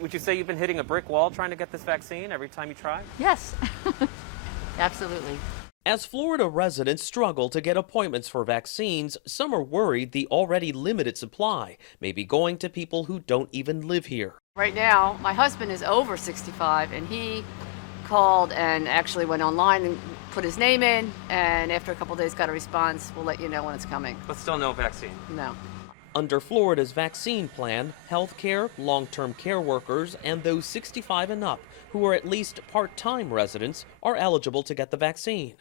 Would you say you've been hitting a brick wall trying to get this vaccine every time you try? Yes, absolutely. As Florida residents struggle to get appointments for vaccines, some are worried the already limited supply may be going to people who don't even live here. Right now, my husband is over 65, and he called and actually went online and put his name in, and after a couple days got a response. We'll let you know when it's coming. But still no vaccine? No. Under Florida's vaccine plan, healthcare, long-term care workers, and those 65 and up who are at least part-time residents are eligible to get the vaccine.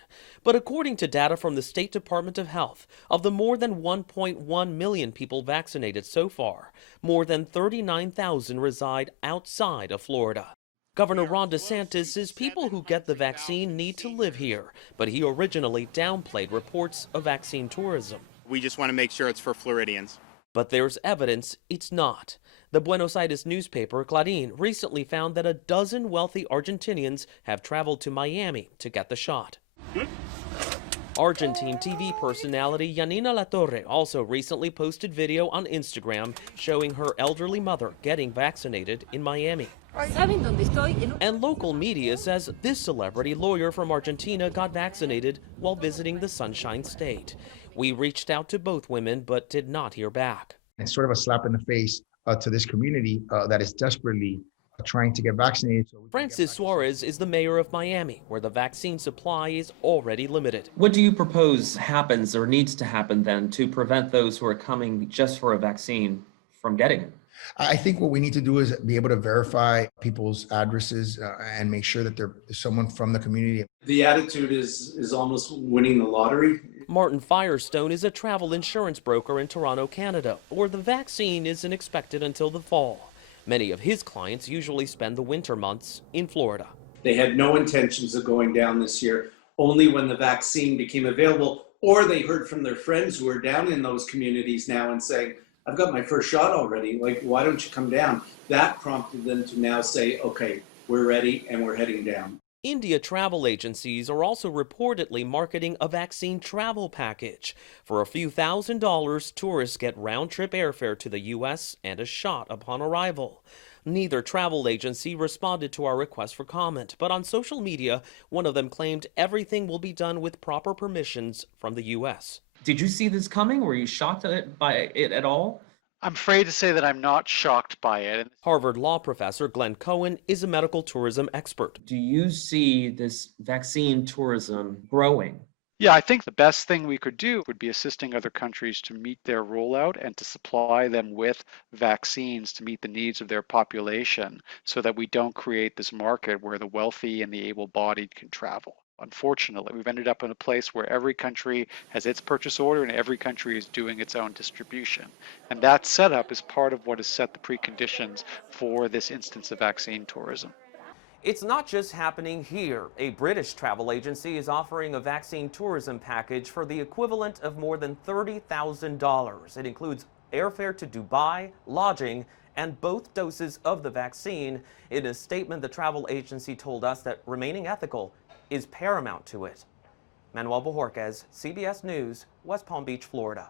But according to data from the State Department of Health, of the more than 1.1 million people vaccinated so far, more than 39,000 reside outside of Florida. Governor Ron DeSantis says people who get the vaccine need to live here, but he originally downplayed reports of vaccine tourism. We just want to make sure it's for Floridians. But there's evidence it's not. The Buenos Aires newspaper Clarín recently found that a dozen wealthy Argentinians have traveled to Miami to get the shot. Argentine TV personality Yanina Latorre also recently posted video on Instagram showing her elderly mother getting vaccinated in Miami. And local media says this celebrity lawyer from Argentina got vaccinated while visiting the Sunshine State. We reached out to both women but did not hear back. It's sort of a slap in the face to this community that is desperately trying to get vaccinated. Francis Suarez is the mayor of Miami, where the vaccine supply is already limited. What do you propose happens or needs to happen then to prevent those who are coming just for a vaccine from getting it? I think what we need to do is be able to verify people's addresses and make sure that they're someone from the community. The attitude is almost winning the lottery. Martin Firestone is a travel insurance broker in Toronto, Canada, where the vaccine isn't expected until the fall. Many of his clients usually spend the winter months in Florida. They had no intentions of going down this year. Only when the vaccine became available, or they heard from their friends who are down in those communities now and saying, I've got my first shot already, like, why don't you come down? That prompted them to now say, okay, we're ready and we're heading down. India travel agencies are also reportedly marketing a vaccine travel package. For a few $1,000s, tourists get round-trip airfare to the U.S. and a shot upon arrival. Neither travel agency responded to our request for comment, but on social media, one of them claimed everything will be done with proper permissions from the U.S. Did you see this coming? Were you shocked by it at all? I'm afraid to say that I'm not shocked by it. Harvard law professor Glenn Cohen is a medical tourism expert. Do you see this vaccine tourism growing? Yeah, I think the best thing we could do would be assisting other countries to meet their rollout and to supply them with vaccines to meet the needs of their population so that we don't create this market where the wealthy and the able-bodied can travel. Unfortunately, we've ended up in a place where every country has its purchase order and every country is doing its own distribution. And that setup is part of what has set the preconditions for this instance of vaccine tourism. It's not just happening here. A British travel agency is offering a vaccine tourism package for the equivalent of more than $30,000. It includes airfare to Dubai, lodging, and both doses of the vaccine. In a statement, the travel agency told us that remaining ethical is paramount to it. Manuel Bojorquez, CBS News, West Palm Beach, Florida.